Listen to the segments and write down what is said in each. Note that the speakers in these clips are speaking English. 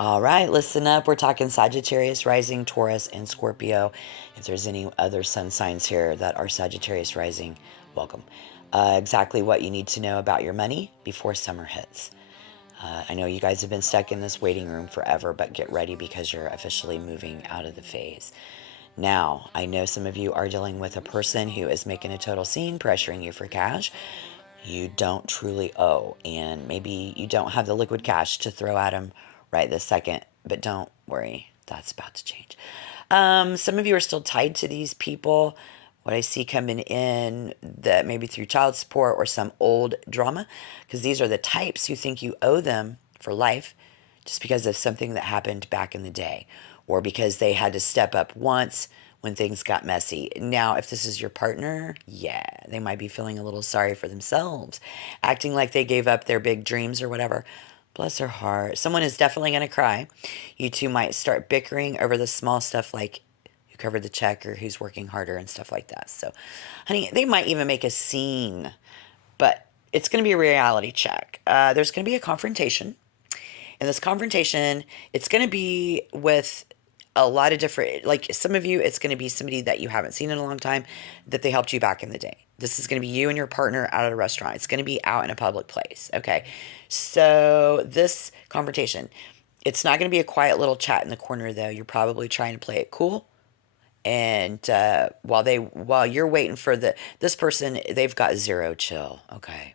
All right, listen up. We're talking Sagittarius, Rising, Taurus, and Scorpio. If there's any other sun signs here that are Sagittarius Rising, welcome. Exactly what you need to know about your money before summer hits. I know you guys have been stuck in this waiting room forever, but get ready because you're officially moving out of the phase. Now, I know some of you are dealing with a person who is making a total scene, pressuring you for cash you don't truly owe, and maybe you don't have the liquid cash to throw at them right this second, but don't worry, that's about to change. Some of you are still tied to these people. What I see coming in that maybe through child support or some old drama, because these are the types who think you owe them for life just because of something that happened back in the day or because they had to step up once when things got messy. Now, if this is your partner, yeah, they might be feeling a little sorry for themselves, acting like they gave up their big dreams or whatever. Bless their heart. Someone is definitely going to cry. You two might start bickering over the small stuff like who covered the check or who's working harder and stuff like that. So, honey, they might even make a scene, but it's going to be a reality check. There's going to be a confrontation. And this confrontation, it's going to be with a lot of different, like some of you, it's going to be somebody that you haven't seen in a long time that they helped you back in the day. This is going to be you and your partner out at a restaurant. It's going to be out in a public place. Okay. So this confrontation, it's not going to be a quiet little chat in the corner though. You're probably trying to play it cool. And while you're waiting for this person, they've got zero chill. Okay.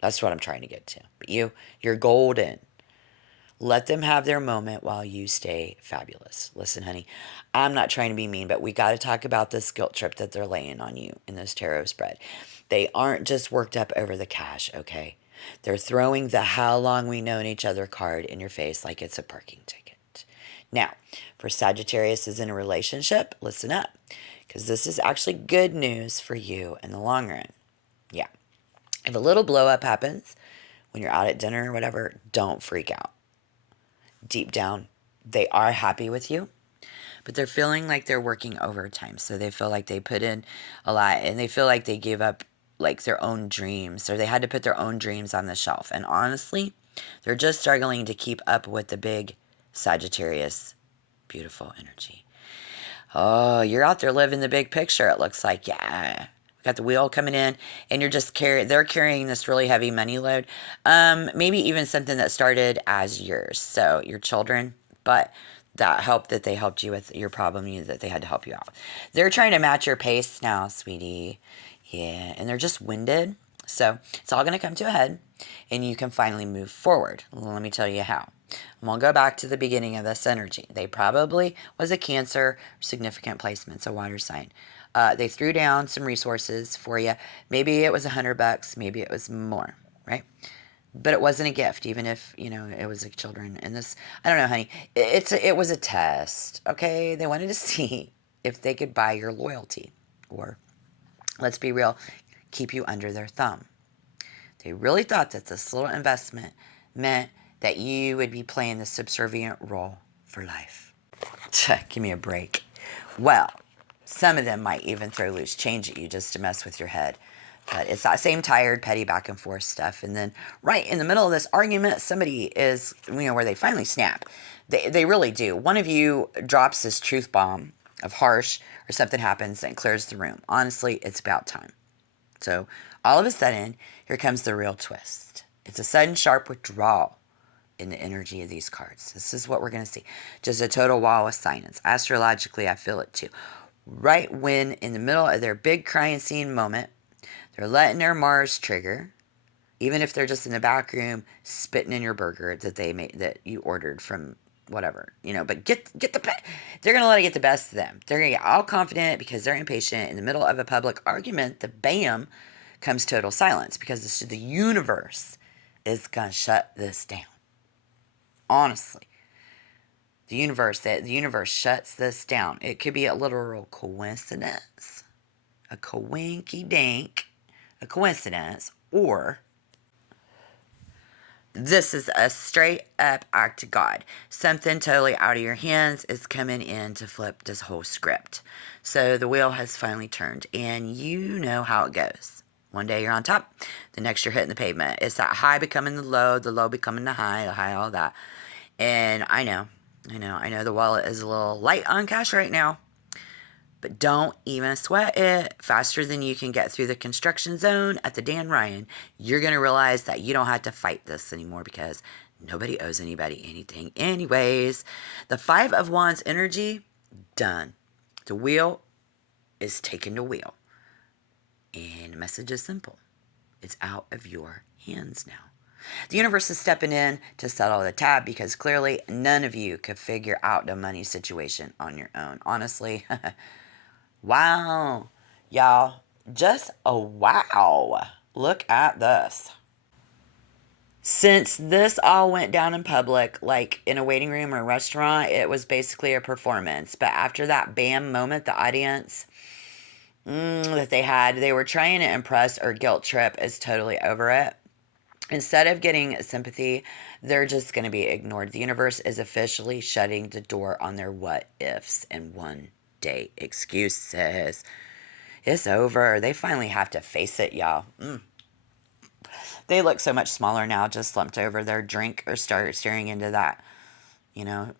That's what I'm trying to get to. But you're golden. Let them have their moment while you stay fabulous. Listen, honey, I'm not trying to be mean, but we got to talk about this guilt trip that they're laying on you in this tarot spread. They aren't just worked up over the cash, okay? They're throwing the how long we known each other card in your face like it's a parking ticket. Now, for Sagittarius is in a relationship, listen up, because this is actually good news for you in the long run. Yeah. If a little blow up happens when you're out at dinner or whatever, don't freak out. Deep down, they are happy with you, but they're feeling like they're working overtime. So they feel like they put in a lot and they feel like they gave up like their own dreams or they had to put their own dreams on the shelf. And honestly, they're just struggling to keep up with the big Sagittarius beautiful energy. Oh, you're out there living the big picture. It looks like, yeah. Got the wheel coming in and you're just they're carrying this really heavy money load. Maybe even something that started as yours. So your children, but that help that they helped you with your problem, that they had to help you out. They're trying to match your pace now, sweetie. Yeah. And they're just winded. So it's all going to come to a head and you can finally move forward. Well, let me tell you how. I'm going to go back to the beginning of this energy. They probably was a Cancer, significant placements, a water sign. They threw down some resources for you. Maybe it was $100, maybe it was more, right? But it wasn't a gift, even if it was like children. And this, I don't know, honey. It was a test. Okay, they wanted to see if they could buy your loyalty, or let's be real, keep you under their thumb. They really thought that this little investment meant that you would be playing the subservient role for life. Give me a break. Well, some of them might even throw loose change at you just to mess with your head. But it's that same tired, petty back and forth stuff. And then right in the middle of this argument, somebody is, where they finally snap. They really do. One of you drops this truth bomb of harsh or something happens and clears the room. Honestly, it's about time. So all of a sudden, here comes the real twist. It's a sudden, sharp withdrawal in the energy of these cards. This is what we're going to see. Just a total wall of silence. Astrologically, I feel it too. Right when in the middle of their big crying scene moment, they're letting their Mars trigger, even if they're just in the back room spitting in your burger that they made, that you ordered from whatever, but they're going to let it get the best of them. They're going to get all confident because they're impatient. In the middle of a public argument, the bam comes total silence because the universe is going to shut this down. Honestly. The universe shuts this down. It could be a literal coincidence, a coinky dink, a coincidence, or this is a straight up act to God. Something totally out of your hands is coming in to flip this whole script. So the wheel has finally turned, and you know how it goes. One day you're on top, the next you're hitting the pavement. It's that high becoming the low becoming the high, all that. And I know the wallet is a little light on cash right now, but don't even sweat it. Faster than you can get through the construction zone at the Dan Ryan, you're going to realize that you don't have to fight this anymore because nobody owes anybody anything. Anyways, the Five of Wands energy, done. The wheel is taken to wheel. And the message is simple. It's out of your hands now. The universe is stepping in to settle the tab because clearly none of you could figure out the money situation on your own. Honestly, wow. Y'all, just a wow. Look at this. Since this all went down in public, like in a waiting room or a restaurant, it was basically a performance. But after that bam moment, the audience that they had, they were trying to impress or guilt trip is totally over it. Instead of getting sympathy, they're just going to be ignored. The universe is officially shutting the door on their what ifs and one day excuses. It's over. They finally have to face it, y'all. They look so much smaller now, just slumped over their drink or start staring into that, you know,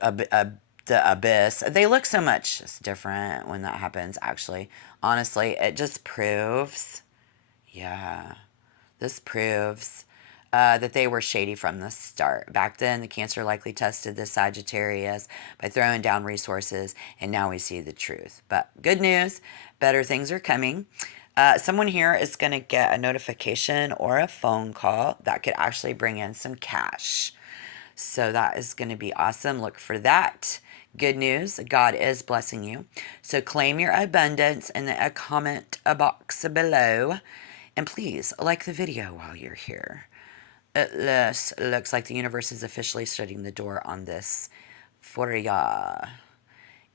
the abyss. They look so much different when that happens, actually. Honestly, it just proves, yeah, this proves that they were shady from the start. Back then, the Cancer likely tested the Sagittarius by throwing down resources, and now we see the truth. But good news, better things are coming. Someone here is going to get a notification or a phone call that could actually bring in some cash. So that is going to be awesome. Look for that. Good news, God is blessing you. So claim your abundance in the comment box below. And please like the video while you're here. It looks like the universe is officially shutting the door on this for ya.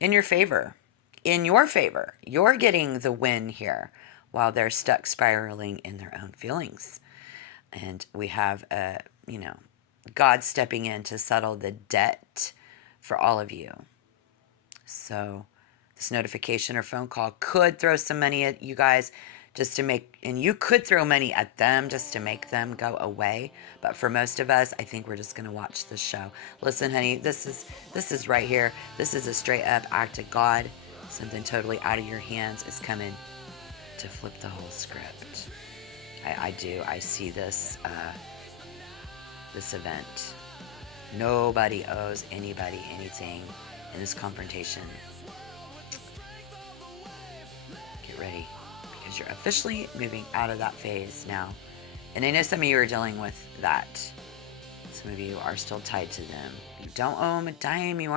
In your favor. In your favor. You're getting the win here while they're stuck spiraling in their own feelings. And we have, God stepping in to settle the debt for all of you. So this notification or phone call could throw some money at you guys just to make, and you could throw money at them just to make them go away. But for most of us, I think we're just going to watch the show. Listen, honey, this is right here. This is a straight up act of God. Something totally out of your hands is coming to flip the whole script. I do. I see this, this event. Nobody owes anybody anything in this confrontation. Get ready, because you're officially moving out of that phase now. And I know some of you are dealing with that. Some of you are still tied to them. You don't owe them a dime. You